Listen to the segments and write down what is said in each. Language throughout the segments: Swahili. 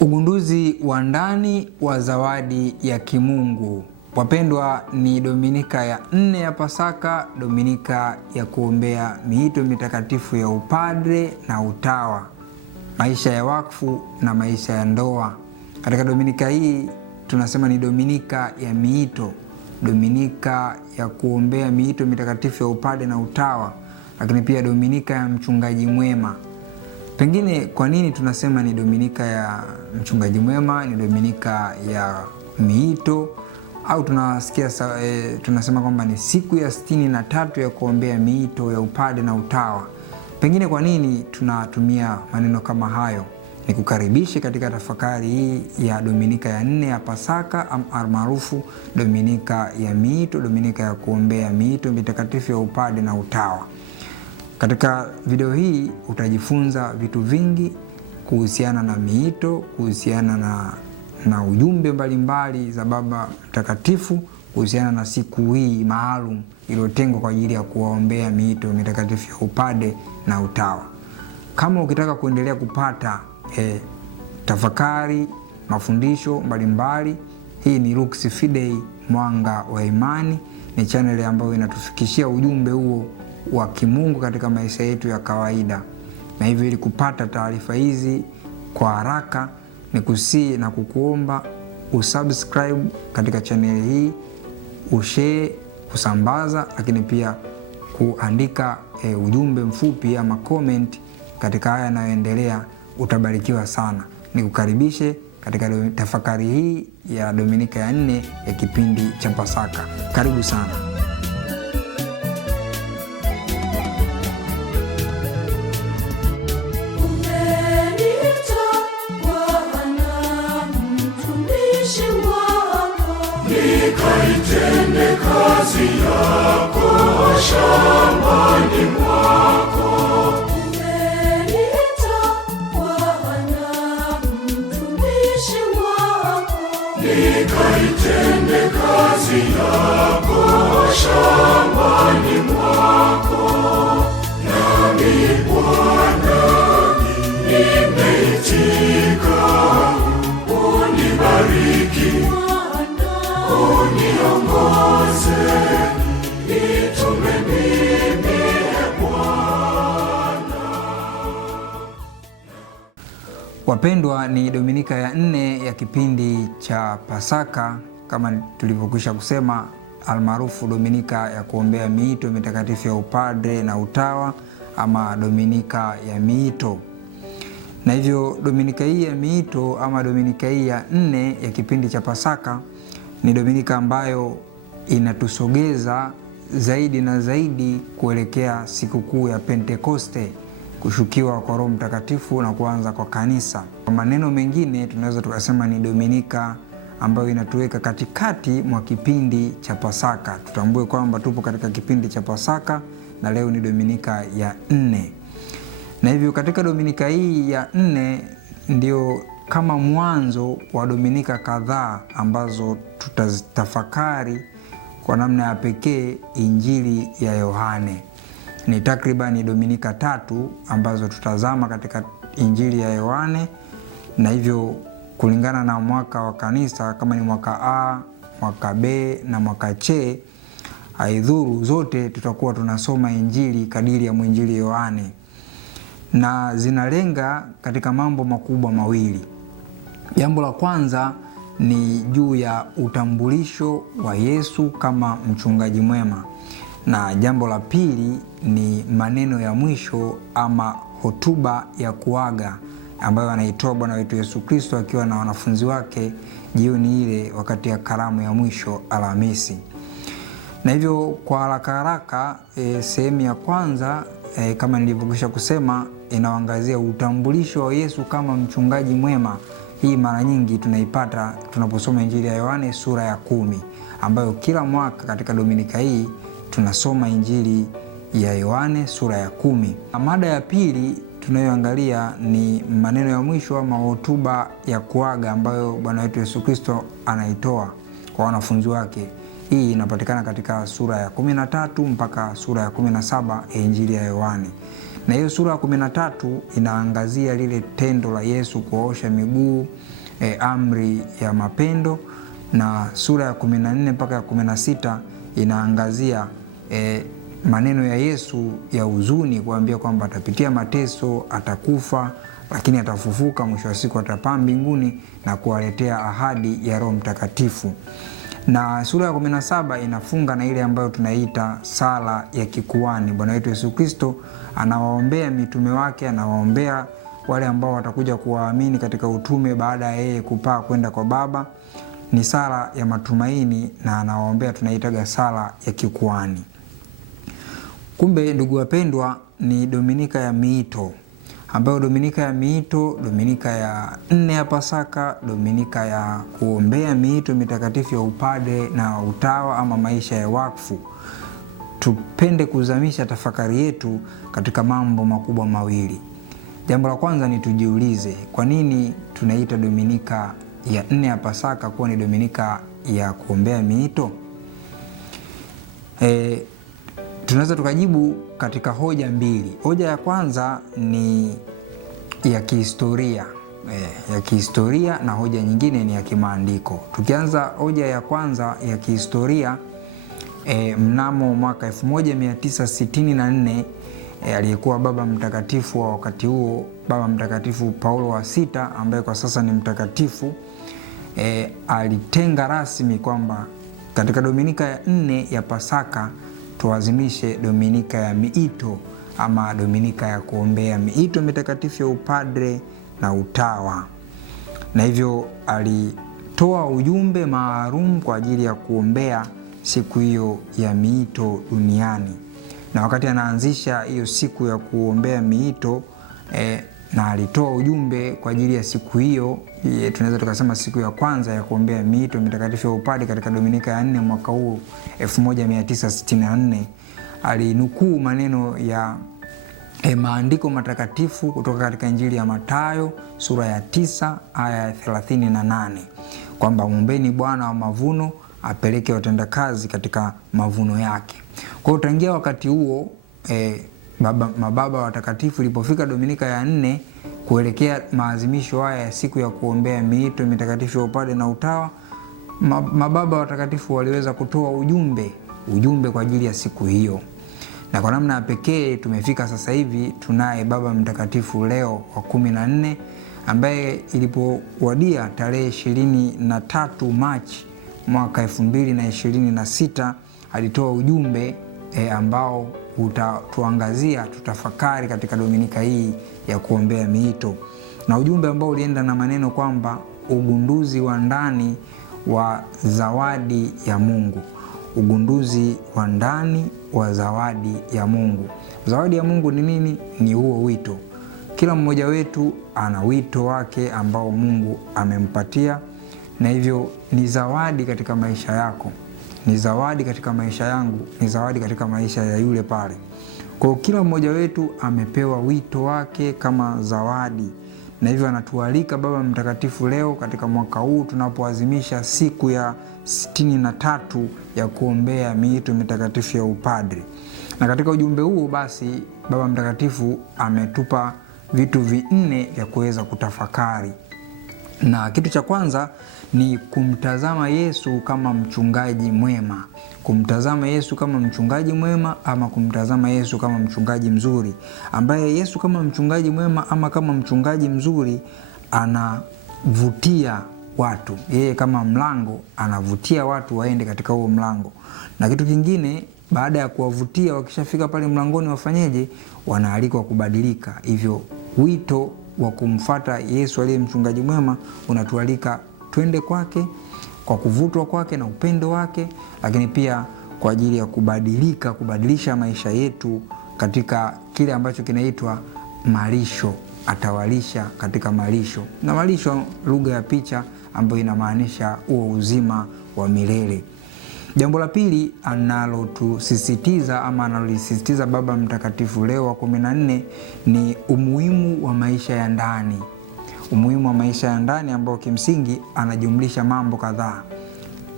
Ugunduzi wa ndani wa zawadi ya kimungu. Wapendwa, ni Dominika ya 4 ya Pasaka, Dominika ya kuombea miito mitakatifu ya upadre na utawa, maisha ya wakfu na maisha ya ndoa. Katika Dominika hii tunasema ni Dominika ya miito, Dominika ya kuombea miito mitakatifu ya upadre na utawa, lakini pia Dominika ya mchungaji mwema. Pengine kwa nini tunasema ni Dominika ya mchungaji mwema, ni Dominika ya miito, au tunasema kwamba ni siku ya 63 ya kuombea miito ya upadre na utawa? Pengine kwa nini tunatumia maneno kama hayo? Ni kukaribishe katika tafakari hii ya Dominika ya 4 ya Pasaka, almaarufu Dominika ya miito, Dominika ya kuombea miito mitakatifu ya upadre na utawa. Katika video hii utajifunza vitu vingi kuhusiana na miito, kuhusiana na ujumbe mbalimbali za Baba Mtakatifu, kuhusiana na siku hii maalum iliyotengwa kwa ajili ya kuwaombea miito mitakatifu ya upadre na utawa. Kama ukitaka kuendelea kupata tafakari, mafundisho mbalimbali, hii ni Lux Fidei, mwanga wa imani. Ni channel ambayo inatufikishia ujumbe huo wa kimungu katika maisha yetu ya kawaida. Na hivyo ili kupata taarifa hizi kwa haraka, ni kusii na kukuomba usubscribe katika channel hii, ushare, kusambaza, lakini pia kuandika ujumbe mfupi ama comment katika haya yanayoendelea. Utabarikiwa sana. Nikukaribishe katika tafakari hii ya Dominika ya 4 ya kipindi cha Pasaka. Karibu sana. Nikaitende kazi yako shambani mwako. Umeniita Bwana mtumishi wako. Nikaitende kazi yako shambani mwako. Nami Bwana nimeitika, unibariki, uniongoze, nitume mimi Bwana. Wapendwa, ni Dominika ya 4 ya kipindi cha Pasaka, kama tulivyokwisha kusema, almaarufu Dominika ya kuombea miito mitakatifu ya upadre na utawa, ama Dominika ya miito. Na hivyo Dominika hii ya miito ama Dominika hii ya 4 ya kipindi cha Pasaka ni Dominika ambayo inatusogeza zaidi na zaidi kuelekea sikukuu ya Pentekoste, kushukiwa kwa Roho Mtakatifu na kuanza kwa kanisa. Kwa maneno mengine, tunaweza tukasema ni Dominika ambayo inatuweka katikati mwa kipindi cha Pasaka. Tutambue kwamba tupo katika kipindi cha Pasaka na leo ni Dominika ya 4. Na hivyo katika Dominika hii ya 4 ndio kama mwanzo wa Dominika kadhaa ambazo tutazitafakari kwa namna ya pekee Injili ya Yohane. Ni takribani Dominika 3 ambazo tutazama katika Injili ya Yohane, na hivyo kulingana na mwaka wa kanisa, kama ni mwaka A, mwaka B na mwaka C, haidhuru, zote tutakuwa tunasoma Injili kadiri ya mwinjili Yohane, na zinalenga katika mambo makubwa mawili. Jambo la kwanza ni juu ya utambulisho wa Yesu kama mchungaji mwema, na jambo la pili ni maneno ya mwisho ama hotuba ya kuaga ambayo anaitoa Bwana wetu Yesu Kristo akiwa na wanafunzi wake jioni ile wakati ya karamu ya mwisho Alhamisi. Na hivyo kwa haraka sehemu ya kwanza kama nilivyokwisha kusema, inaangazia utambulisho wa Yesu kama mchungaji mwema. Hii mara nyingi tunaipata tunaposoma Injili ya Yohane sura ya 10, ambayo kila mwaka katika Dominika hii tunasoma Injili ya Yohane sura ya 10. Mada ya pili tunayoangalia ni maneno ya mwisho ama hotuba ya kuaga ambayo Bwana wetu Yesu Kristo anaitoa kwa wanafunzi wake. Hii inapatikana katika sura ya 13 mpaka sura ya 17 ya Injili ya Yohane. Na hiyo sura ya 13 inaangazia lile tendo la Yesu kuosha miguu, amri ya mapendo, na sura ya 14 mpaka ya 16 inaangazia maneno ya Yesu ya huzuni, kuambia kwamba atapitia mateso, atakufa, lakini atafufuka, mwisho wa siku atapaa mbinguni na kuwaletea ahadi ya Roho Mtakatifu. Na sura ya 17 inafunga na ile ambayo tunaita sala ya kikuhani. Bwana wetu Yesu Kristo anawaombea mitume wake, anawaombea wale ambao watakuja kuwaamini katika utume baada ya yeye kupaa kwenda kwa Baba. Ni sala ya matumaini na anawaombea, tunaitaga sala ya kikuhani. Kumbe ndugu wapendwa, ni Dominika ya Miito, ambayo Dominika ya Miito, Dominika ya 4 ya Pasaka, Dominika ya kuombea miito mitakatifu ya upadre na utawa ama maisha ya wakfu. Tupende kuzamisha tafakari yetu katika mambo makubwa mawili. Jambo la kwanza ni tujiulize, kwa nini tunaita Dominika ya 4 ya Pasaka kuwa ni Dominika ya kuombea miito? Tunaweza tukajibu katika hoja mbili. Hoja ya kwanza ni ya kihistoria, na hoja nyingine ni ya kimaandiko. Tukianza hoja ya kwanza ya kihistoria, mnamo mwaka 1964 aliyekuwa Baba Mtakatifu wa wakati huo, Baba Mtakatifu Paulo wa Sita, ambaye kwa sasa ni mtakatifu, alitenga rasmi kwamba katika Dominika ya 4 ya Pasaka tuazimishe Dominika ya Miito ama Dominika ya kuombea miito mitakatifu ya upadre na utawa. Na hivyo alitoa ujumbe maalum kwa ajili ya kuombea siku hiyo ya miito duniani. Na wakati anaanzisha hiyo siku ya kuombea miito, na alitoa ujumbe kwa ajili ya siku hiyo, tunaweza tukasema siku ya kwanza ya kuombea miito mitakatifu ya upadre katika Dominika ya 4 mwaka huu 1964, alinukuu maneno ya maandiko matakatifu kutoka katika Injili ya Mathayo sura ya 9 aya ya 38, kwamba mwombeni Bwana wa mavuno apeleke watendakazi katika mavuno yake. Kwa hiyo tangia wakati huo mababa watakatifu ilipofika Dominika ya 4 kuelekea maazimisho haya ya siku ya kuombea miito mitakatifu ya upadre na utawa, mababa watakatifu waliweza kutoa ujumbe kwa ajili ya siku hiyo. Na kwa namna ya pekee tumefika sasa hivi tunaye Baba Mtakatifu Leo wa 14 ambaye ilipowadia tarehe 23 Machi mwaka 2026 alitoa ujumbe ambao utatuangazia tutafakari katika Dominika hii ya kuombea miito, na ujumbe ambao ulienda na maneno kwamba ugunduzi wa ndani wa zawadi ya Mungu. Ugunduzi wa ndani wa zawadi ya Mungu. Zawadi ya Mungu ni nini? Ni huo wito. Kila mmoja wetu ana wito wake ambao Mungu amempatia, na hivyo ni zawadi katika maisha yako, ni zawadi katika maisha yangu, ni zawadi katika maisha ya yule pale. Kwa hiyo kila mmoja wetu amepewa wito wake kama zawadi, na hivyo anatualika Baba Mtakatifu leo katika mwaka huu tunapoazimisha siku ya 63 ya kuombea miito mitakatifu ya upadre. Na katika ujumbe huo basi Baba Mtakatifu ametupa vitu 4 vya kuweza kutafakari. Na kitu cha kwanza ni kumtazama Yesu kama mchungaji mwema. Kumtazama Yesu kama mchungaji mwema ama kumtazama Yesu kama mchungaji mzuri, ambaye Yesu kama mchungaji mwema ama kama mchungaji mzuri anavutia watu. Yeye kama mlango anavutia watu waende katika huo mlango. Na kitu kingine, baada ya kuwavutia, wakishafika pale mlangoni wafanyeje? Wanaalikwa kubadilika. Hivyo wito wa kumfuata Yesu aliye mchungaji mwema unatualika twende kwake kwa kuvutwa kwake na upendo wake, lakini pia kwa ajili ya kubadilisha maisha yetu katika kile ambacho kinaitwa malisho. Atawalisha katika malisho, na malisho lugha ya picha ambayo inamaanisha huo uzima wa milele. Jambo la pili analotusisitiza ama analolisisitiza Baba Mtakatifu Leo wa 14 ni umuhimu wa maisha ya ndani. Umuhimu wa maisha ya ndani ambao kimsingi anajumlisha mambo kadhaa: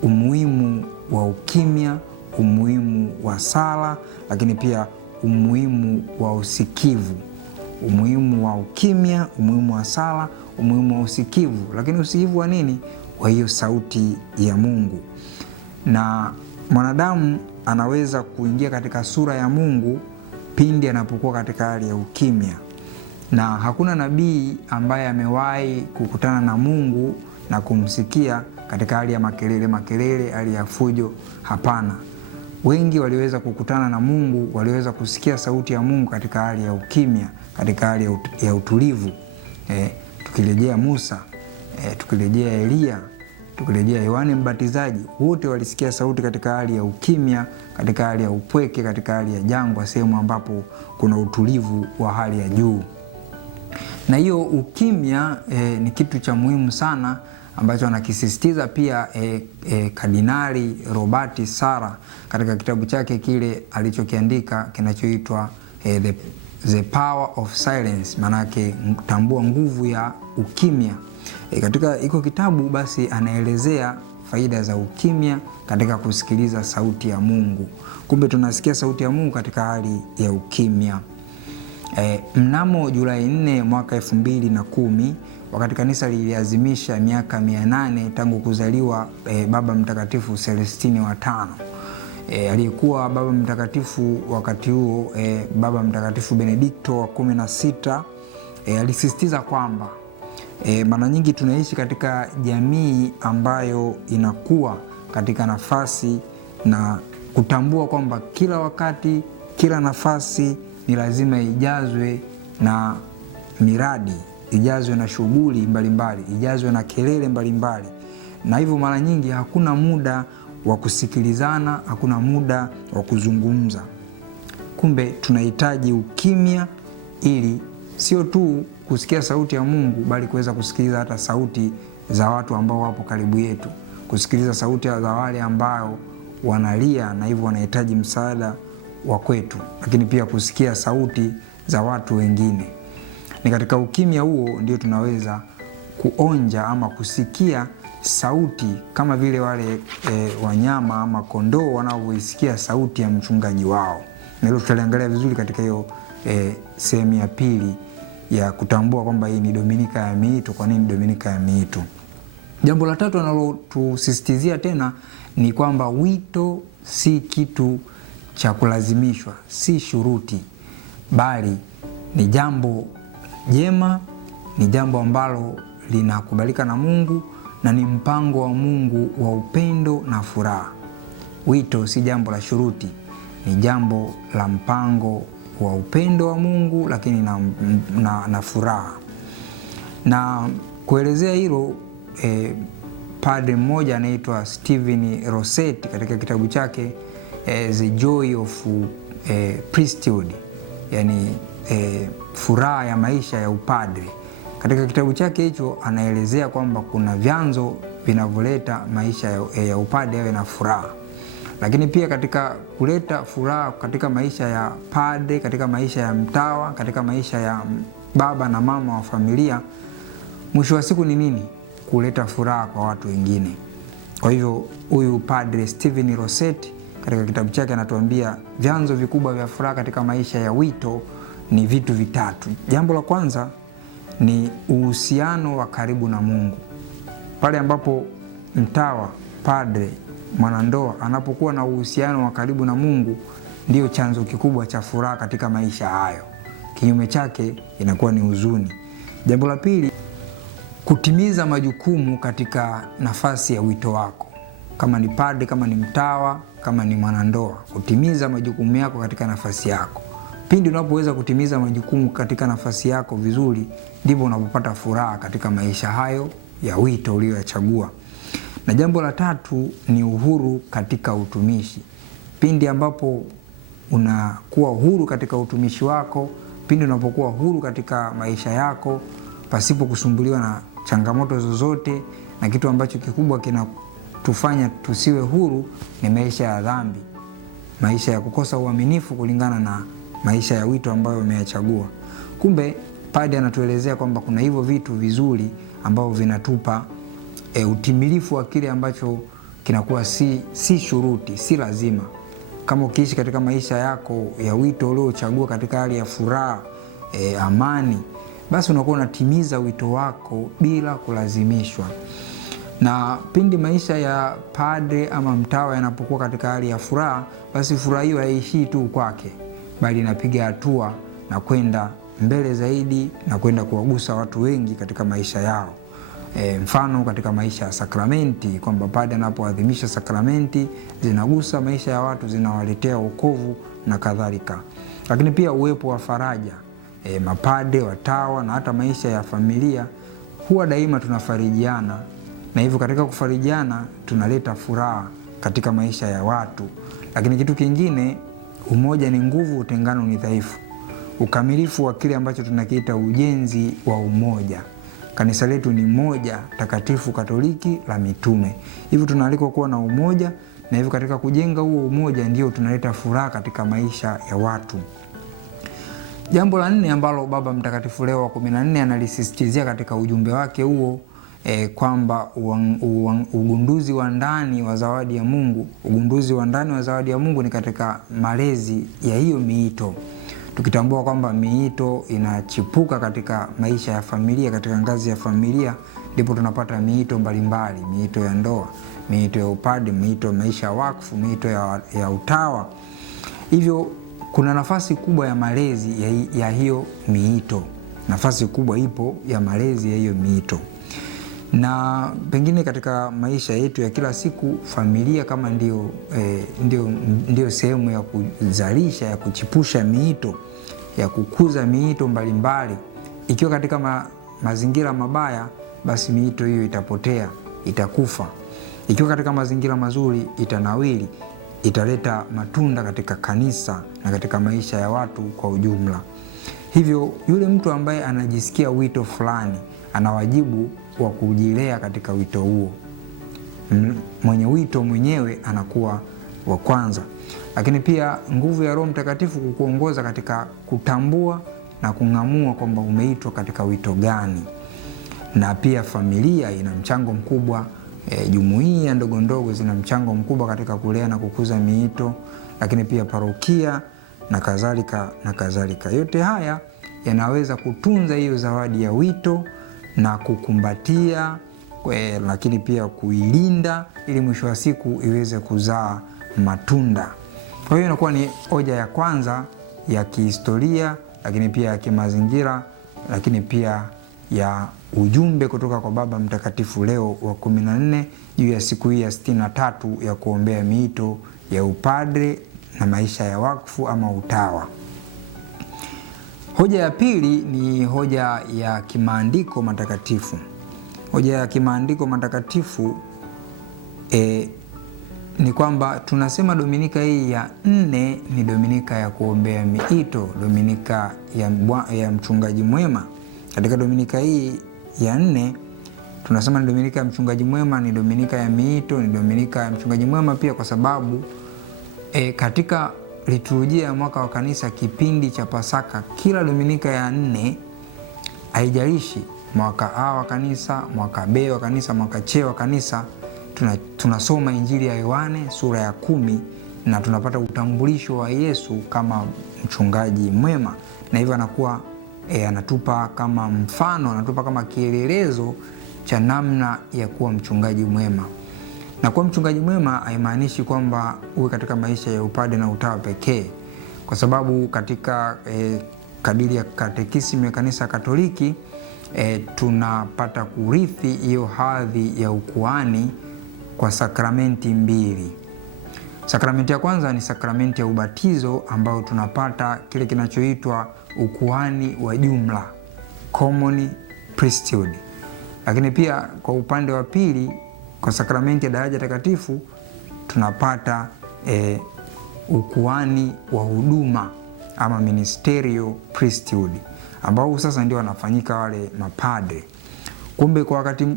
umuhimu wa ukimya, umuhimu wa sala, lakini pia umuhimu wa usikivu, umuhimu wa ukimya, umuhimu wa sala, umuhimu wa usikivu. Lakini usikivu wa nini? Wa hiyo sauti ya Mungu. Na mwanadamu anaweza kuingia katika sura ya Mungu pindi anapokuwa katika hali ya ukimya, na hakuna nabii ambaye amewahi kukutana na Mungu na kumsikia katika hali ya makelele, hali ya fujo. Hapana. Wengi waliweza kukutana na Mungu, waliweza kusikia sauti ya Mungu katika hali ya ukimya, katika hali ya utulivu. Tukirejea Musa, tukirejea Elia, tukirejea Yohane Mbatizaji, wote walisikia sauti katika hali ya ukimya, katika hali ya upweke, katika hali ya jangwa, sehemu ambapo kuna utulivu wa hali ya juu. Na hiyo ukimya ni kitu cha muhimu sana ambacho anakisisitiza pia Kardinali Robert Sarah katika kitabu chake kile alichokiandika kinachoitwa The Power of Silence, manake tambua nguvu ya ukimya. Katika hiko kitabu basi anaelezea faida za ukimya katika kusikiliza sauti ya Mungu. Kumbe tunasikia sauti ya Mungu katika hali ya ukimya. Mnamo Julai 4 mwaka 2010, wakati kanisa liliazimisha miaka 800 tangu kuzaliwa Baba Mtakatifu Celestini wa tano, aliyekuwa Baba Mtakatifu wakati huo, Baba Mtakatifu Benedikto wa 16, alisisitiza kwamba mara nyingi tunaishi katika jamii ambayo inakuwa katika nafasi na kutambua kwamba kila wakati, kila nafasi ni lazima ijazwe na miradi, ijazwe na shughuli mbalimbali, ijazwe na kelele mbalimbali. Na hivyo mara nyingi hakuna muda wa kusikilizana, hakuna muda wa kuzungumza. Kumbe tunahitaji ukimya ili sio tu kusikia sauti ya Mungu, bali kuweza kusikiliza hata sauti za watu ambao wapo karibu yetu, kusikiliza sauti za wale ambao wanalia na hivyo wanahitaji msaada wa kwetu, lakini pia kusikia sauti za watu wengine. Ni katika ukimya huo ndio tunaweza kuonja ama kusikia sauti kama vile wale wanyama ama kondoo wanavyoisikia sauti ya mchungaji wao. Na hilo tutaliangalia vizuri katika hiyo sehemu ya pili ya kutambua kwamba hii ni Dominika ya Miito. Kwa nini Dominika ya Miito? Jambo la tatu analotusisitizia tena ni kwamba wito si kitu cha kulazimishwa, si shuruti, bali ni jambo jema, ni jambo ambalo linakubalika na Mungu na ni mpango wa Mungu wa upendo na furaha. Wito si jambo la shuruti, ni jambo la mpango wa upendo wa Mungu, lakini na furaha. Na kuelezea hilo, padre mmoja anaitwa Stephen Rossetti katika kitabu chake The Joy of Priesthood, yani furaha ya maisha ya upadre. Katika kitabu chake hicho anaelezea kwamba kuna vyanzo vinavyoleta maisha ya upadre yawe na furaha. Lakini pia katika kuleta furaha katika maisha ya padre, katika maisha ya mtawa, katika maisha ya baba na mama wa familia, mwisho wa siku ni nini? Kuleta furaha kwa watu wengine. Kwa hivyo huyu padre Stephen Rossetti katika kitabu chake anatuambia vyanzo vikubwa vya furaha katika maisha ya wito ni vitu vitatu. Jambo la kwanza ni uhusiano wa karibu na Mungu. Pale ambapo mtawa, padre, mwanandoa anapokuwa na uhusiano wa karibu na Mungu, ndio chanzo kikubwa cha furaha katika maisha hayo. Kinyume chake inakuwa ni huzuni. Jambo la pili, kutimiza majukumu katika nafasi ya wito wako. Kama ni padre, kama ni mtawa, kama ni mwanandoa, kutimiza majukumu yako katika nafasi yako. Pindi unapoweza kutimiza majukumu katika nafasi yako vizuri, ndivyo unapopata furaha katika maisha hayo ya wito uliochagua. Na jambo la tatu ni uhuru katika utumishi. Pindi ambapo unakuwa huru katika utumishi wako, pindi unapokuwa huru katika maisha yako pasipo kusumbuliwa na changamoto zozote, na kitu ambacho kikubwa kinatufanya tusiwe huru ni maisha ya dhambi, maisha ya kukosa uaminifu kulingana na maisha ya wito ambayo umeyachagua. Kumbe padre anatuelezea kwamba kuna hivyo vitu vizuri ambavyo vinatupa utimilifu wa kile ambacho kinakuwa si shuruti, si lazima. kama ukiishi katika maisha yako ya wito uliochagua katika hali ya furaha, amani, basi unakuwa unatimiza wito wako bila kulazimishwa. Na pindi maisha ya padre ama mtawa yanapokuwa katika hali ya furaha, basi furaha hiyo haishii tu kwake, bali inapiga hatua na kwenda mbele zaidi na kwenda kuwagusa watu wengi katika maisha yao. Mfano katika maisha ya sakramenti, kwamba padre anapoadhimisha sakramenti zinagusa maisha ya watu, zinawaletea wokovu na kadhalika. Lakini pia uwepo wa faraja, mapadre, watawa na hata maisha ya familia, huwa daima tunafarijiana, na hivyo katika kufarijiana tunaleta furaha katika maisha ya watu. Lakini kitu kingine, umoja ni nguvu, utengano ni dhaifu. Ukamilifu wa kile ambacho tunakiita ujenzi wa umoja. Kanisa letu ni moja takatifu Katoliki la mitume. Hivyo tunaalikwa kuwa na umoja, na hivyo katika kujenga huo umoja ndio tunaleta furaha katika maisha ya watu. Jambo la 4 ambalo Baba Mtakatifu Leo wa 14 analisisitizia katika ujumbe wake huo, kwamba ugunduzi wa ndani wa zawadi ya Mungu, ugunduzi wa ndani wa zawadi ya Mungu ni katika malezi ya hiyo miito. Tukitambua kwamba miito inachipuka katika maisha ya familia, katika ngazi ya familia ndipo tunapata miito mbalimbali, miito ya ndoa, miito ya upadre, miito ya maisha ya wakfu, miito ya utawa. Hivyo kuna nafasi kubwa ya malezi ya hiyo miito. Nafasi kubwa ipo ya malezi ya hiyo miito. Na pengine katika maisha yetu ya kila siku, familia kama ndio sehemu ya kuzalisha, ya kuchipusha miito, ya kukuza miito mbalimbali. Ikiwa katika mazingira mabaya, basi miito hiyo itapotea, itakufa. Ikiwa katika mazingira mazuri, itanawili, italeta matunda katika kanisa na katika maisha ya watu kwa ujumla. Hivyo yule mtu ambaye anajisikia wito fulani, ana wajibu wa kujilea katika wito huo. Mwenye wito mwenyewe anakuwa wa kwanza. Lakini pia nguvu ya Roho Mtakatifu kukuongoza katika kutambua na kung'amua kwamba umeitwa katika wito gani. Na pia familia ina mchango mkubwa, jumuiya ndogo ndogo zina mchango mkubwa katika kulea na kukuza miito, lakini pia parokia na kadhalika na kadhalika. Yote haya yanaweza kutunza hiyo zawadi ya wito na kukumbatia, lakini pia kuilinda, ili mwisho wa siku iweze kuzaa matunda. Kwa hiyo inakuwa ni hoja ya kwanza ya kihistoria, lakini pia ya kimazingira, lakini pia ya ujumbe kutoka kwa Baba Mtakatifu Leo wa 14 juu ya siku hii ya 63 ya kuombea miito ya upadre na maisha ya wakfu ama utawa. Hoja ya pili ni hoja ya kimaandiko matakatifu. Hoja ya kimaandiko matakatifu ni kwamba tunasema Dominika hii ya 4 ni Dominika ya kuombea miito, Dominika ya mchungaji mwema. Katika Dominika hii ya 4 tunasema ni Dominika ya mchungaji mwema, ni Dominika ya miito, ni Dominika ya mchungaji mwema pia kwa sababu katika liturujia ya mwaka wa kanisa, kipindi cha Pasaka, kila Dominika ya 4, haijalishi mwaka A wa kanisa, mwaka B wa kanisa, mwaka C wa kanisa, tunasoma Injili ya Yohane sura ya 10 na tunapata utambulisho wa Yesu kama mchungaji mwema, na hivyo anakuwa anatupa kama mfano, anatupa kama kielelezo cha namna ya kuwa mchungaji mwema. Na kuwa mchungaji mwema haimaanishi kwamba uwe katika maisha ya upadre na utawa pekee, kwa sababu katika kadiri ya katekisimu ya Kanisa Katoliki tunapata kurithi hiyo hadhi ya ukuhani kwa sakramenti 2. Sakramenti ya kwanza ni sakramenti ya ubatizo, ambao tunapata kile kinachoitwa ukuhani wa jumla, common priesthood. Lakini pia kwa upande wa pili, kwa sakramenti ya daraja takatifu tunapata ukuhani wa huduma ama ministerial priesthood, ambao sasa ndio wanafanyika wale mapadre. Kumbe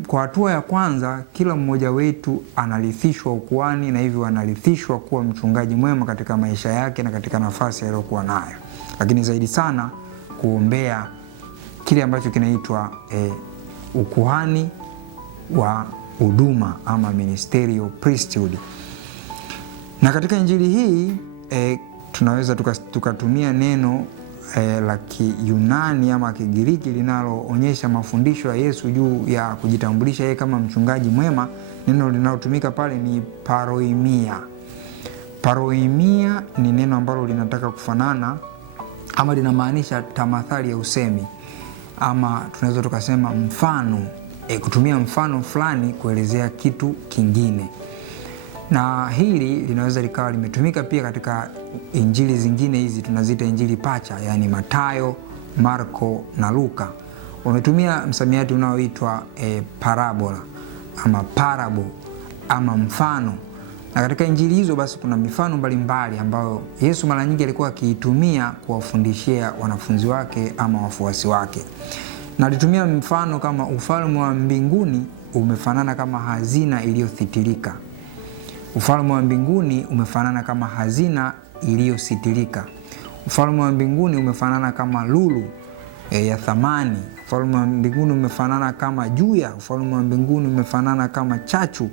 kwa hatua ya kwanza, kila mmoja wetu analithishwa ukuhani, na hivyo analithishwa kuwa mchungaji mwema katika maisha yake na katika nafasi aliyokuwa nayo. Lakini zaidi sana kuombea kile ambacho kinaitwa ukuhani wa huduma ama ministerial priesthood. Na katika Injili hii tunaweza tukatumia neno la Kiyunani ama Kigiriki linaloonyesha mafundisho ya Yesu juu ya kujitambulisha yeye kama mchungaji mwema. Neno linalotumika pale ni paroimia. Paroimia ni neno ambalo linataka kufanana ama linamaanisha tamathali ya usemi, ama tunaweza tukasema mfano, kutumia mfano fulani kuelezea kitu kingine. Na hili linaweza likawa limetumika pia katika injili zingine, hizi tunaziita injili pacha, yani Mathayo, Marko na Luka. Wametumia msamiati unaoitwa parabola ama parable ama mfano. Na katika injili hizo basi kuna mifano mbalimbali ambayo Yesu mara nyingi alikuwa akiitumia kuwafundishia wanafunzi wake ama wafuasi wake. Na alitumia mfano kama ufalme wa mbinguni umefanana kama hazina iliyothitirika. Ufalme wa mbinguni umefanana kama hazina iliyositirika. Ufalme wa mbinguni umefanana kama lulu ya thamani. Ufalme wa mbinguni umefanana kama juya. Ufalme wa mbinguni umefanana kama chachu.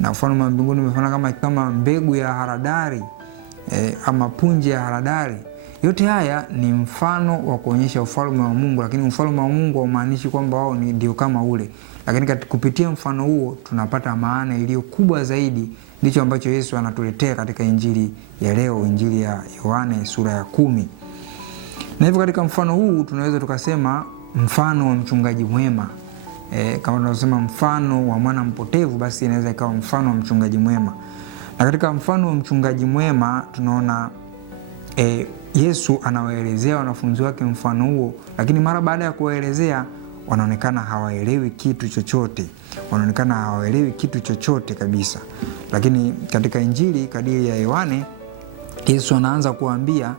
Na ufalme wa mbinguni umefanana kama mbegu ya haradari ama punje ya haradari. Yote haya ni mfano wa kuonyesha ufalme wa Mungu, lakini ufalme wa Mungu haumaanishi kwamba wao ndio kama ule. Lakini kupitia mfano huo tunapata maana iliyo kubwa zaidi. Ndicho ambacho Yesu anatuletea katika injili ya leo, injili ya Yohane sura ya 10. Na hivyo katika mfano huu tunaweza tukasema mfano wa mchungaji mwema. Kama tunasema mfano wa mwana mpotevu, basi inaweza ikawa mfano wa mchungaji mwema. Na katika mfano wa mchungaji mwema tunaona Yesu anawaelezea wanafunzi wake mfano huo, lakini mara baada ya kuwaelezea wanaonekana hawaelewi kitu chochote. Wanaonekana hawaelewi kitu chochote kabisa. Lakini katika injili kadiri ya Yohane, Yesu anaanza kuambia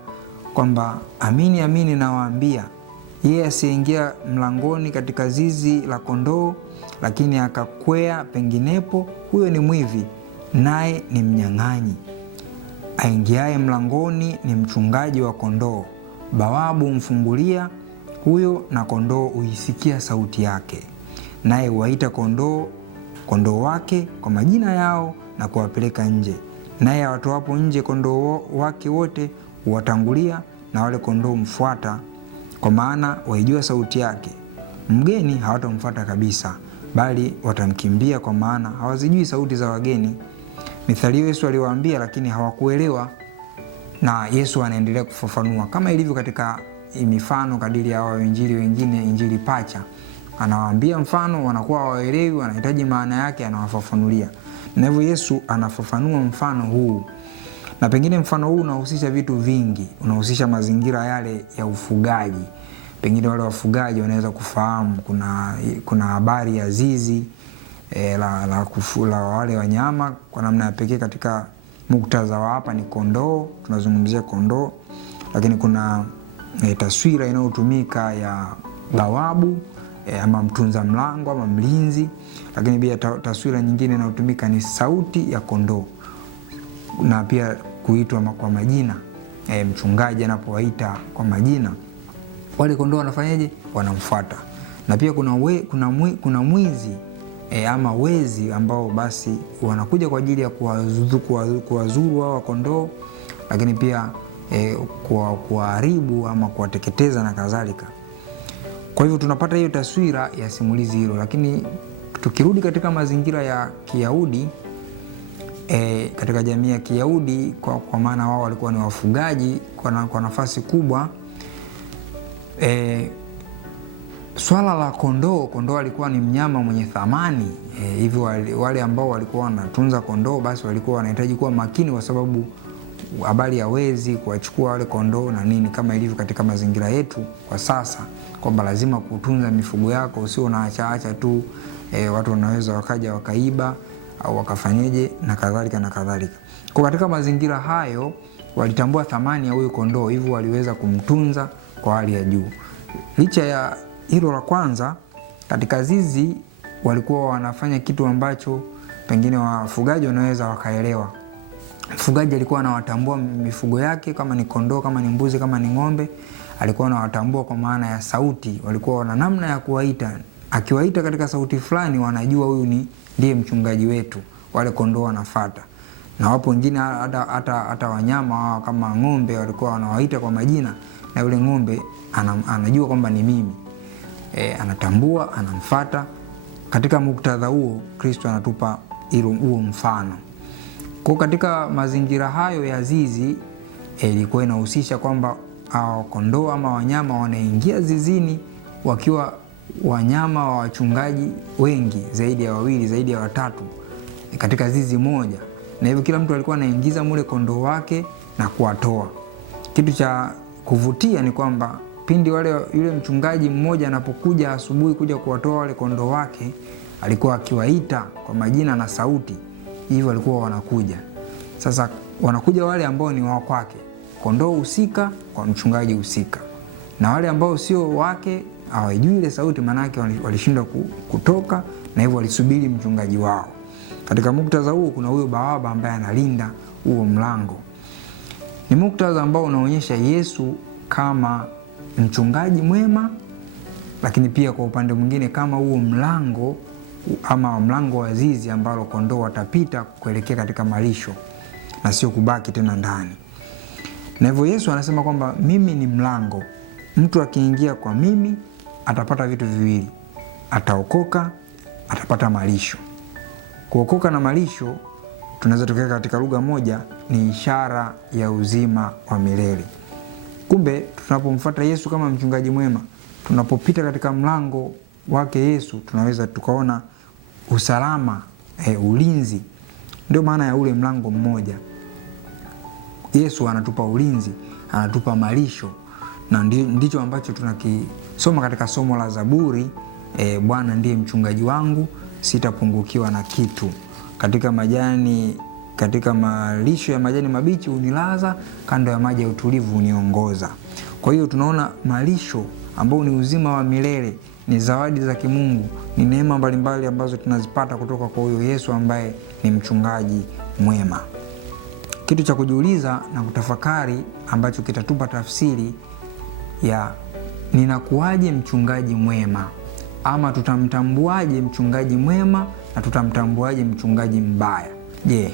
kwamba amini amini nawaambia, yeye asiyeingia mlangoni katika zizi la kondoo, lakini akakwea penginepo, huyo ni mwivi, naye ni mnyang'anyi. Aingiaye mlangoni ni mchungaji wa kondoo. Bawabu humfungulia huyo, na kondoo huisikia sauti yake. Naye huwaita kondoo wake kwa majina yao na kuwapeleka nje. Naye awatoapo nje kondoo wake wote huwatangulia, na wale kondoo humfuata, kwa maana waijua sauti yake. Mgeni hawatamfuata kabisa, bali watamkimbia, kwa maana hawazijui sauti za wageni. Mithali Yesu aliwaambia, lakini hawakuelewa. Na Yesu anaendelea kufafanua kama ilivyo katika mifano kadiri ya wao injili wengine, injili pacha. Anawaambia mfano, wanakuwa hawaelewi, wanahitaji maana yake, anawafafanulia. Na hivyo Yesu anafafanua mfano huu. Na pengine mfano huu unahusisha vitu vingi. Unahusisha mazingira yale ya ufugaji. Pengine wale wafugaji wanaweza kufahamu kuna habari ya zizi la wale wanyama kwa namna ya pekee. Katika muktadha wa hapa ni kondoo, tunazungumzia kondoo. Lakini kuna taswira inayotumika ya bawabu ama mtunza mlango ama mlinzi. Lakini pia taswira nyingine inayotumika ni sauti ya kondoo, na pia kuitwa kwa majina. Mchungaji anapowaita kwa majina, wale kondoo wanafanyaje? Wanamfuata. Na pia kuna mwizi ama wezi ambao basi wanakuja kwa ajili ya kuwazuru hao kondoo, lakini pia kuharibu ama kuwateketeza na kadhalika. Kwa hivyo tunapata hiyo taswira ya simulizi hilo. Lakini tukirudi katika mazingira ya Kiyahudi, katika jamii ya Kiyahudi, kwa maana wao walikuwa ni wafugaji kwa nafasi kubwa, swala la kondoo alikuwa ni mnyama mwenye thamani. Hivyo wale ambao walikuwa wanatunza kondoo basi walikuwa wanahitaji kuwa makini, kwa sababu habari ya wezi kuwachukua wale kondoo na nini, kama ilivyo katika mazingira yetu kwa sasa, kwamba lazima kutunza mifugo yako, usio unaacha tu watu wanaweza wakaja wakaiba au wakafanyeje na kadhalika na kadhalika. Kwa katika mazingira hayo walitambua thamani ya huyo kondoo, hivyo waliweza kumtunza kwa hali ya juu. Licha ya hilo la kwanza, katika zizi walikuwa wanafanya kitu ambacho pengine wafugaji wanaweza wakaelewa. Mfugaji alikuwa anawatambua mifugo yake, kama ni kondoo, kama ni mbuzi, kama ni ng'ombe, alikuwa anawatambua kwa maana ya sauti. Walikuwa wana namna ya kuwaita. Akiwaita katika sauti fulani, wanajua huyu ndiye mchungaji wetu, wale kondoo wanafuata. Na wapo wengine hata wanyama kama ng'ombe walikuwa wanawaita kwa majina, na yule ng'ombe anajua kwamba ni mimi. Anatambua, anamfuata. Katika muktadha huo Kristo anatupa huo mfano. Kwa katika mazingira hayo ya zizi, ilikuwa inahusisha kwamba kondoo ama wanyama wanaingia zizini wakiwa wanyama wa wachungaji wengi, zaidi ya 2, zaidi ya 3 katika zizi moja, na hivyo kila mtu alikuwa anaingiza mule kondoo wake na kuwatoa. Kitu cha kuvutia ni kwamba pindi yule mchungaji mmoja anapokuja asubuhi kuja kuwatoa wale kondoo wake, alikuwa akiwaita kwa majina na sauti, hivyo walikuwa wanakuja. Sasa wanakuja wale ambao ni wa kwake, kondoo husika kwa mchungaji husika, na wale ambao sio wake hawajui ile sauti, manake walishindwa kutoka, na hivyo walisubiri mchungaji wao. Katika muktadha huu kuna huyo bawaba ambaye analinda huo mlango. Ni muktadha ambao unaonyesha Yesu kama mchungaji mwema, lakini pia kwa upande mwingine kama huo mlango ama mlango wa zizi ambalo kondoo watapita kuelekea katika malisho na sio kubaki tena ndani. Na hivyo Yesu anasema kwamba mimi ni mlango. Mtu akiingia kwa mimi atapata vitu viwili. Ataokoka, atapata malisho. Kuokoka na malisho tunaweza tukaweka katika lugha moja, ni ishara ya uzima wa milele. Kumbe tunapomfuata Yesu kama mchungaji mwema, tunapopita katika mlango wake Yesu, tunaweza tukaona usalama, ulinzi. Ndio maana ya ule mlango mmoja. Yesu anatupa ulinzi, anatupa malisho, na ndicho ambacho tunakisoma katika somo la Zaburi. Bwana ndiye mchungaji wangu, sitapungukiwa na kitu. Katika malisho ya majani mabichi unilaza, kando ya maji ya utulivu uniongoza. Kwa hiyo tunaona malisho ambao ni uzima wa milele, ni zawadi za kimungu, ni neema mbalimbali ambazo tunazipata kutoka kwa huyo Yesu ambaye ni mchungaji mwema. Kitu cha kujiuliza na kutafakari ambacho kitatupa tafsiri ya ninakuwaje mchungaji mwema, ama tutamtambuaje mchungaji mwema na tutamtambuaje mchungaji mbaya. Je,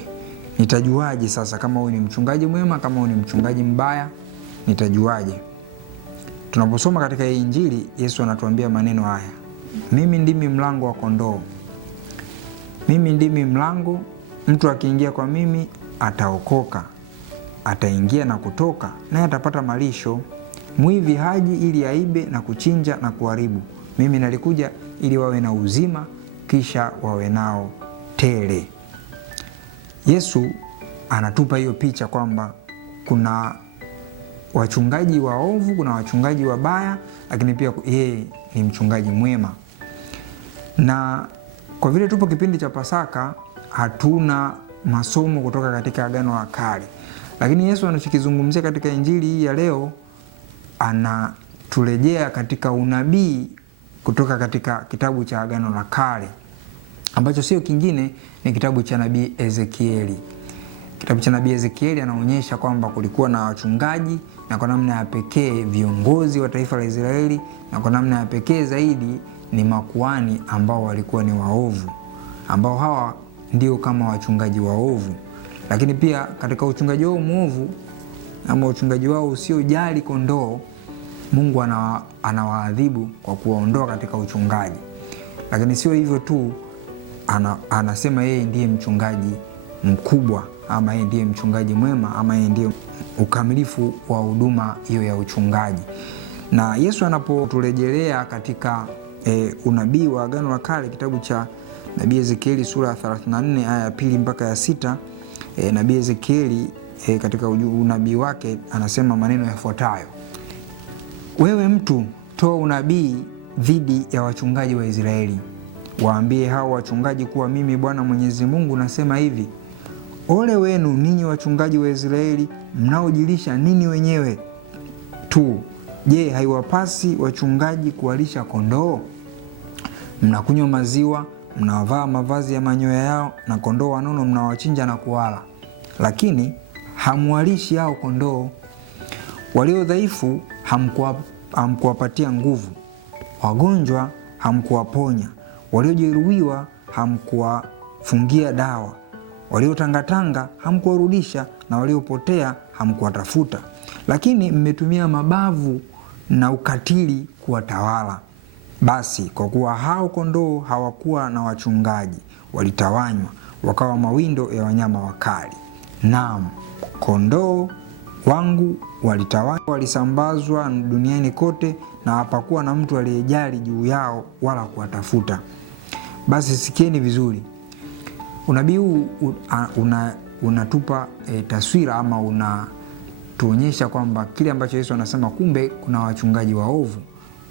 nitajuaje sasa kama huyu ni mchungaji mwema, kama huyu ni mchungaji mbaya? Nitajuaje? Tunaposoma katika Injili, Yesu anatuambia maneno haya: mimi ndimi mlango wa kondoo. Mimi ndimi mlango, mtu akiingia kwa mimi ataokoka, ataingia na kutoka, naye atapata malisho. Mwivi haji ili aibe na kuchinja na kuharibu. Mimi nalikuja ili wawe na uzima, kisha wawe nao tele. Yesu anatupa hiyo picha kwamba kuna wachungaji waovu, kuna wachungaji wabaya, lakini pia yeye ni mchungaji mwema. Na kwa vile tupo kipindi cha Pasaka, hatuna masomo kutoka katika Agano la Kale, lakini Yesu anachokizungumzia katika Injili hii ya leo, anatulejea katika unabii kutoka katika kitabu cha Agano la Kale, ambacho sio kingine, ni kitabu cha nabii Ezekieli. Kitabu cha nabii Ezekieli anaonyesha kwamba kulikuwa na wachungaji, na kwa namna ya pekee viongozi wa taifa la Israeli, na kwa namna ya pekee zaidi ni makuhani ambao walikuwa ni waovu, ambao hawa ndio kama wachungaji waovu. Lakini pia katika uchungaji wao mwovu ama uchungaji wao usiojali kondoo, Mungu anawaadhibu kwa kuwaondoa katika uchungaji. Lakini sio hivyo tu, anasema yeye ndiye mchungaji mkubwa, ama yeye ndiye mchungaji mwema, ama yeye ndiye ukamilifu wa huduma hiyo ya uchungaji. Na Yesu anapoturejelea katika unabii wa Agano la Kale, kitabu cha nabii Ezekieli sura ya 34 aya ya 2 mpaka ya 6, nabii Ezekieli katika unabii wake anasema maneno yafuatayo: wewe mtu, toa unabii dhidi ya wachungaji wa Israeli, waambie hao wachungaji kuwa mimi Bwana Mwenyezi Mungu nasema hivi: ole wenu ninyi wachungaji wa Israeli, mnaojilisha nini wenyewe tu? Je, haiwapasi wachungaji kuwalisha kondoo? Mnakunywa maziwa, mnavaa mavazi ya manyoya yao, na kondoo wanono mnawachinja na kuwala, lakini hamwalishi hao kondoo. Walio dhaifu hamkuwapatia nguvu, wagonjwa hamkuwaponya, waliojeruhiwa hamkuwafungia dawa, waliotangatanga hamkuwarudisha, na waliopotea hamkuwatafuta. Lakini mmetumia mabavu na ukatili kuwatawala. Basi kwa kuwa hao kondoo hawakuwa na wachungaji, walitawanywa wakawa mawindo ya wanyama wakali. Naam, kondoo wangu walitawanywa, walisambazwa duniani kote, na hapakuwa na mtu aliyejali juu yao wala kuwatafuta. Basi sikieni vizuri. Unabii huu unatupa taswira ama unatuonyesha kwamba kile ambacho Yesu anasema, kumbe kuna wachungaji waovu,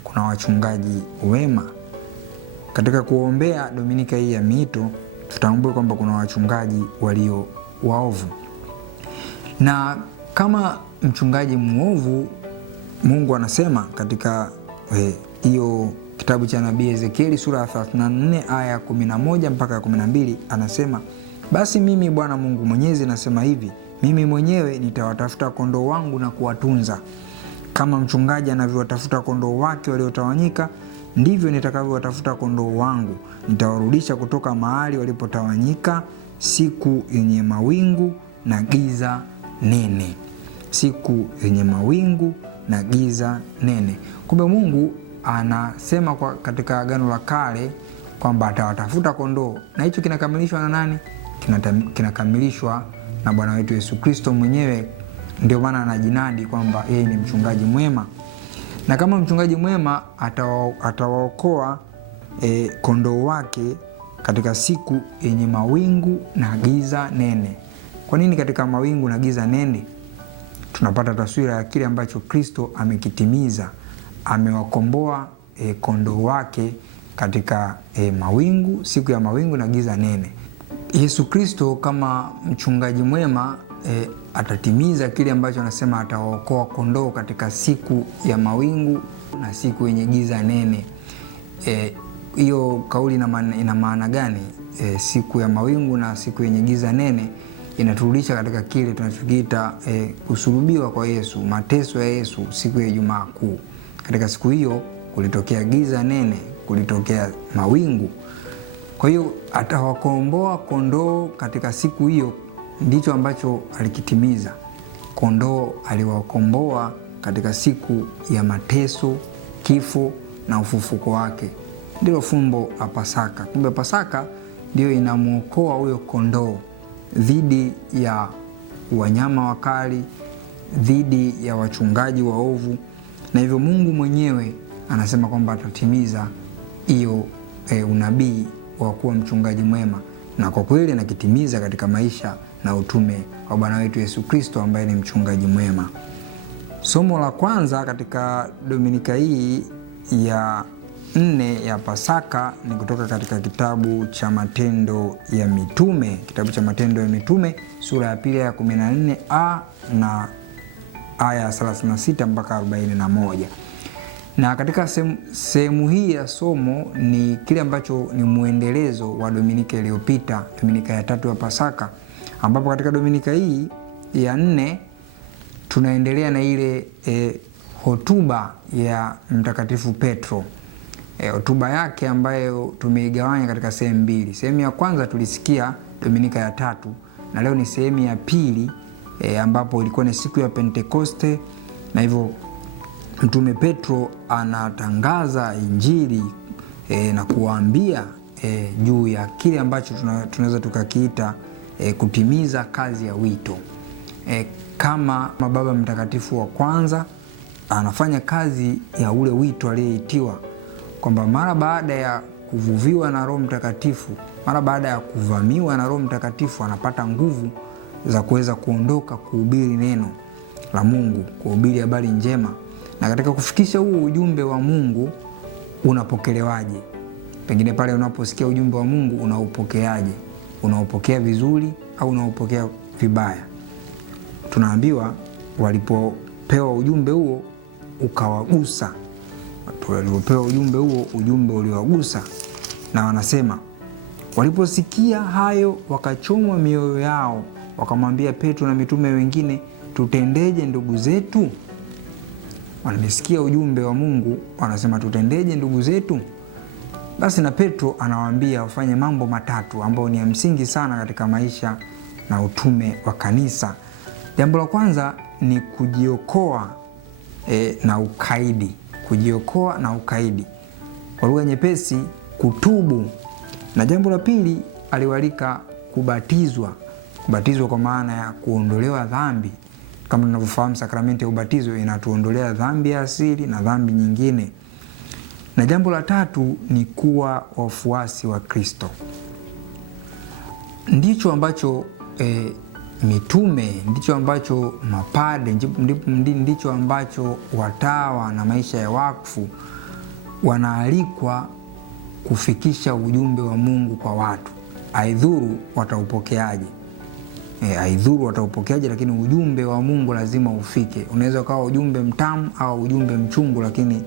kuna wachungaji wema. Katika kuombea Dominika hii ya Miito, tutambue kwamba kuna wachungaji walio waovu. Na kama mchungaji mwovu, Mungu anasema katika hiyo kitabu cha nabii Ezekieli sura ya 34 aya 11 mpaka 12, anasema, basi mimi Bwana Mungu Mwenyezi nasema hivi, mimi mwenyewe nitawatafuta kondoo wangu na kuwatunza. Kama mchungaji anavyowatafuta kondoo wake waliotawanyika, ndivyo nitakavyowatafuta kondoo wangu. Nitawarudisha kutoka mahali walipotawanyika siku yenye mawingu na giza nene. Siku yenye mawingu na giza nene. Kumbe Mungu anasema katika Agano la Kale kwamba atawatafuta kondoo, na hicho kinakamilishwa na nani? Kinakamilishwa na Bwana wetu Yesu Kristo mwenyewe. Ndio maana anajinadi kwamba yeye ni mchungaji mwema, na kama mchungaji mwema atawaokoa kondoo wake katika siku yenye mawingu na giza nene. Kwa nini katika mawingu na giza nene? Tunapata taswira ya kile ambacho Kristo amekitimiza. Amewakomboa kondoo wake katika mawingu, siku ya mawingu na giza nene. Yesu Kristo kama mchungaji mwema atatimiza kile ambacho anasema, atawaokoa kondoo katika siku ya mawingu na siku yenye giza nene. Hiyo kauli ina maana gani? Siku ya mawingu na siku yenye giza nene inaturudisha katika kile tunachokiita kusulubiwa kwa Yesu, mateso ya Yesu siku ya Ijumaa Kuu. Katika siku hiyo kulitokea giza nene, kulitokea mawingu. Kwa hiyo atawakomboa kondoo katika siku hiyo, ndicho ambacho alikitimiza. Kondoo aliwakomboa katika siku ya mateso, kifo na ufufuko wake. Ndilo fumbo la Pasaka. Kumbe Pasaka ndio inamuokoa huyo kondoo dhidi ya wanyama wakali, dhidi ya wachungaji waovu, na hivyo Mungu mwenyewe anasema kwamba atatimiza hiyo unabii wa kuwa mchungaji mwema, na kwa kweli anakitimiza katika maisha na utume wa Bwana wetu Yesu Kristo ambaye ni mchungaji mwema. Somo la kwanza katika Dominika hii ya 4 ya Pasaka ni kutoka katika kitabu cha Matendo ya Mitume. Kitabu cha Matendo ya Mitume sura ya 2 ya 14a na aya ya 36 mpaka 41. Na katika sehemu hii ya somo ni kile ambacho ni muendelezo wa Dominika iliyopita, Dominika ya 3 ya Pasaka, ambapo katika Dominika hii ya 4 tunaendelea na ile hotuba ya Mtakatifu Petro. Hotuba yake ambayo tumeigawanya katika sehemu mbili. Sehemu ya kwanza tulisikia Dominika ya 3, na leo ni sehemu ya pili ambapo ilikuwa ni siku ya Pentekoste, na hivyo Mtume Petro anatangaza Injili na kuwaambia juu ya kile ambacho tunaweza tukakiita kutimiza kazi ya wito. Kama Baba Mtakatifu wa kwanza anafanya kazi ya ule wito aliyeitiwa, kwamba mara baada ya kuvuviwa na Roho Mtakatifu, mara baada ya kuvamiwa na Roho Mtakatifu, anapata nguvu za kuweza kuondoka kuhubiri neno la Mungu, kuhubiri habari njema. Na katika kufikisha huo ujumbe wa Mungu unapokelewaje? Pengine pale unaposikia ujumbe wa Mungu unaupokeaje? Unaupokea vizuri au unaupokea vibaya? Tunaambiwa walipopewa ujumbe huo ukawagusa. Walipopewa ujumbe huo, ujumbe uliwagusa, na wanasema waliposikia hayo wakachomwa mioyo yao, wakamwambia Petro na mitume wengine, tutendeje ndugu zetu? Wanasikia ujumbe wa Mungu, wanasema tutendeje ndugu zetu? Basi na Petro anawaambia wafanye mambo matatu ambayo ni ya msingi sana katika maisha na utume wa kanisa. Jambo la kwanza ni kujiokoa na ukaidi. Kujiokoa na ukaidi, kwa lugha nyepesi kutubu. Na jambo la pili aliwalika kubatizwa. Kubatizwa kwa maana ya kuondolewa dhambi. Kama tunavyofahamu, sakramenti ya ubatizo inatuondolea dhambi ya asili na dhambi nyingine. Na jambo la tatu ni kuwa wafuasi wa Kristo. Ndicho ambacho mitume, ndicho ambacho mapade, ndicho ambacho watawa na maisha ya wakfu wanaalikwa kufikisha ujumbe wa Mungu kwa watu. Aidhuru wataupokeaje, lakini ujumbe wa Mungu lazima ufike. Unaweza ukawa ujumbe mtamu au ujumbe mchungu, lakini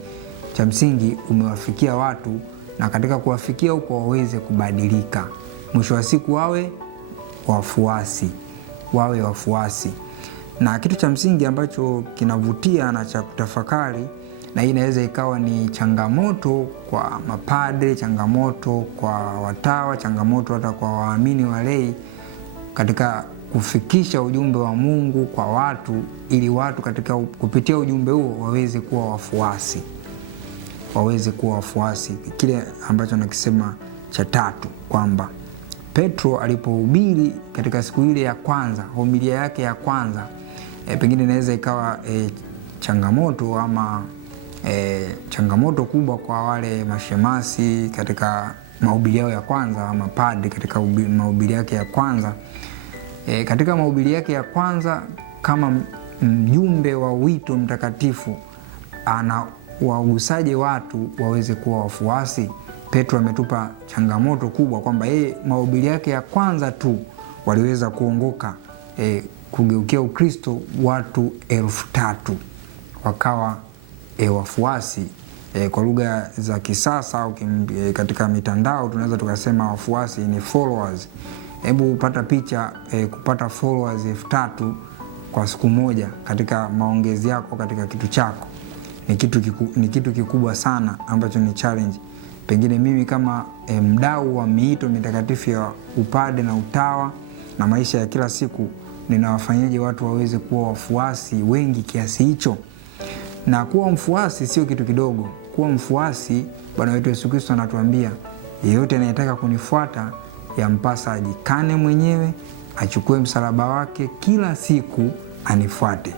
cha msingi umewafikia watu, na katika kuwafikia huko waweze kubadilika. Mwisho wa siku wawe wafuasi. Na kitu cha msingi ambacho kinavutia na cha kutafakari, na hii inaweza ikawa ni changamoto kwa mapadre, changamoto kwa watawa, changamoto hata kwa waamini walei, katika kufikisha ujumbe wa Mungu kwa watu, ili watu katika kupitia ujumbe huo waweze kuwa wafuasi. Kile ambacho nakisema cha tatu, kwamba Petro alipohubiri katika siku ile ya kwanza, homilia yake ya kwanza, pengine inaweza ikawa changamoto ama changamoto kubwa kwa wale mashemasi katika mahubiri yao ya kwanza, ama padri katika mahubiri yake ya kwanza. Katika mahubiri yake ya kwanza, kama mjumbe wa wito mtakatifu, anawagusaje watu waweze kuwa wafuasi? Petro ametupa changamoto kubwa kwamba yeye mahubiri yake ya kwanza tu waliweza kuongoka, kugeukia Ukristo watu 3,000 wakawa wafuasi. Kwa lugha za kisasa au katika mitandao tunaweza tukasema wafuasi ni followers. Hebu upata picha, kupata followers 3,000 kwa siku moja katika maongezi yako, katika kitu chako, ni kitu kikubwa sana ambacho ni challenge. Pengine mimi kama mdau wa miito mitakatifu ya upade na utawa na maisha ya kila siku, ninawafanyaje watu waweze kuwa wafuasi wengi kiasi hicho? Na kuwa mfuasi sio kitu kidogo. Kuwa mfuasi, Bwana wetu Yesu Kristo anatuambia, yeyote anayetaka kunifuata yampasa ajikane mwenyewe, achukue msalaba wake kila siku anifuate.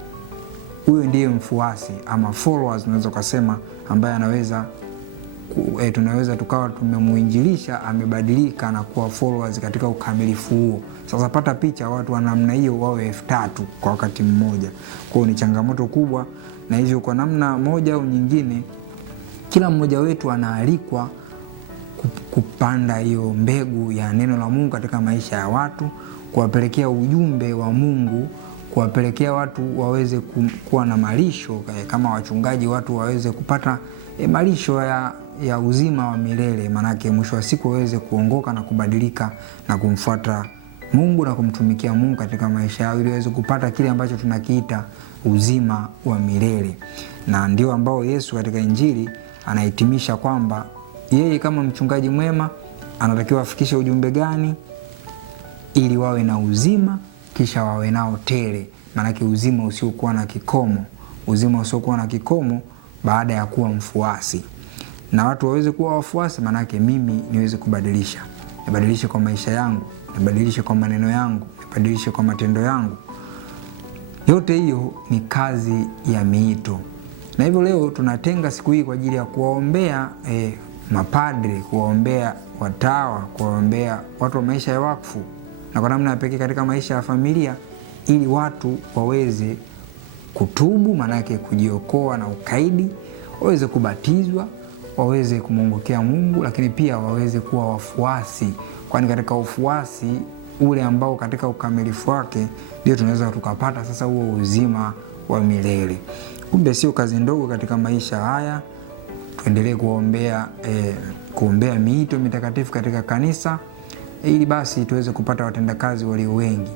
Huyo ndiye mfuasi ama followers tunaweza kusema, ambaye tunaweza tukawa tumemuinjilisha, amebadilika na kuwa followers katika ukamilifu huo. Sasa pata picha, watu wa namna hiyo wawe 3,000 kwa wakati mmoja. Kwa hiyo ni changamoto kubwa, na hivyo kwa namna moja au nyingine kila mmoja wetu anaalikwa kupanda hiyo mbegu ya neno la Mungu katika maisha ya watu, kuwapelekea ujumbe wa Mungu, kuwapelekea watu waweze kuwa na malisho. Kama wachungaji, watu waweze kupata malisho ya uzima wa milele, manake mwisho wa siku waweze kuongoka na kubadilika na kumfuata Mungu na kumtumikia Mungu katika maisha yao, ili waweze kupata kile ambacho tunakiita uzima wa milele. Na ndio ambao Yesu katika Injili anahitimisha kwamba yeye kama mchungaji mwema anatakiwa afikishe ujumbe gani ili wawe na uzima, kisha wawe nao tele. Manake uzima usiokuwa na kikomo, uzima usiokuwa na kikomo baada ya kuwa mfuasi. Na watu waweze kuwa wafuasi, manake mimi niweze kubadilisha. Nibadilishe kwa maisha yangu, nibadilishe kwa maneno yangu, nibadilishe kwa matendo yangu. Yote hiyo ni kazi ya miito. Na hivyo leo tunatenga siku hii kwa ajili ya kuwaombea mapadre, kuwaombea watawa, kuwaombea watu wa maisha ya wakfu, na kwa namna pekee katika maisha ya familia, ili watu waweze kutubu, manake kujiokoa na ukaidi, waweze kubatizwa, waweze kumwongokea Mungu, lakini pia waweze kuwa wafuasi. Kwani katika ufuasi ule ambao katika ukamilifu wake ndio tunaweza tukapata sasa huo uzima wa milele. Kumbe sio kazi ndogo katika maisha haya. Tuendelee kuombea miito mitakatifu katika kanisa, ili basi tuweze kupata watendakazi walio wengi.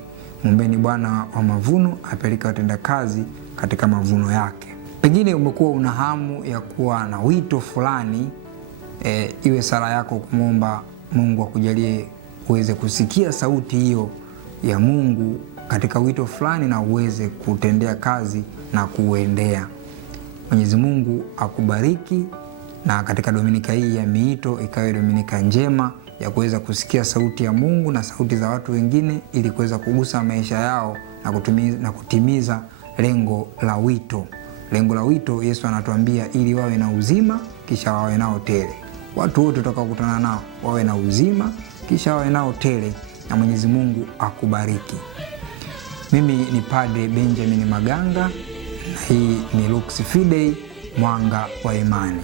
Muombeni Bwana wa mavuno apeleke watendakazi katika mavuno yake. Pengine umekuwa una hamu ya kuwa na wito fulani, iwe sala yako kumwomba Mungu akujalie uweze kusikia sauti hiyo ya Mungu katika wito fulani na uweze kutendea kazi na kuuendea. Mwenyezi Mungu akubariki, na katika Dominika hii ya miito ikawe Dominika njema ya kuweza kusikia sauti ya Mungu na sauti za watu wengine, ili kuweza kugusa maisha yao na kutimiza lengo la wito. Lengo la wito, Yesu anatuambia, ili wawe na uzima kisha wawe nao tele. Watu wote tutakaokutana nao wawe na uzima kisha wawe nao tele, na Mwenyezi Mungu akubariki. Mimi ni Padre Benjamin Maganga, na hii ni Lux Fidei, mwanga wa imani.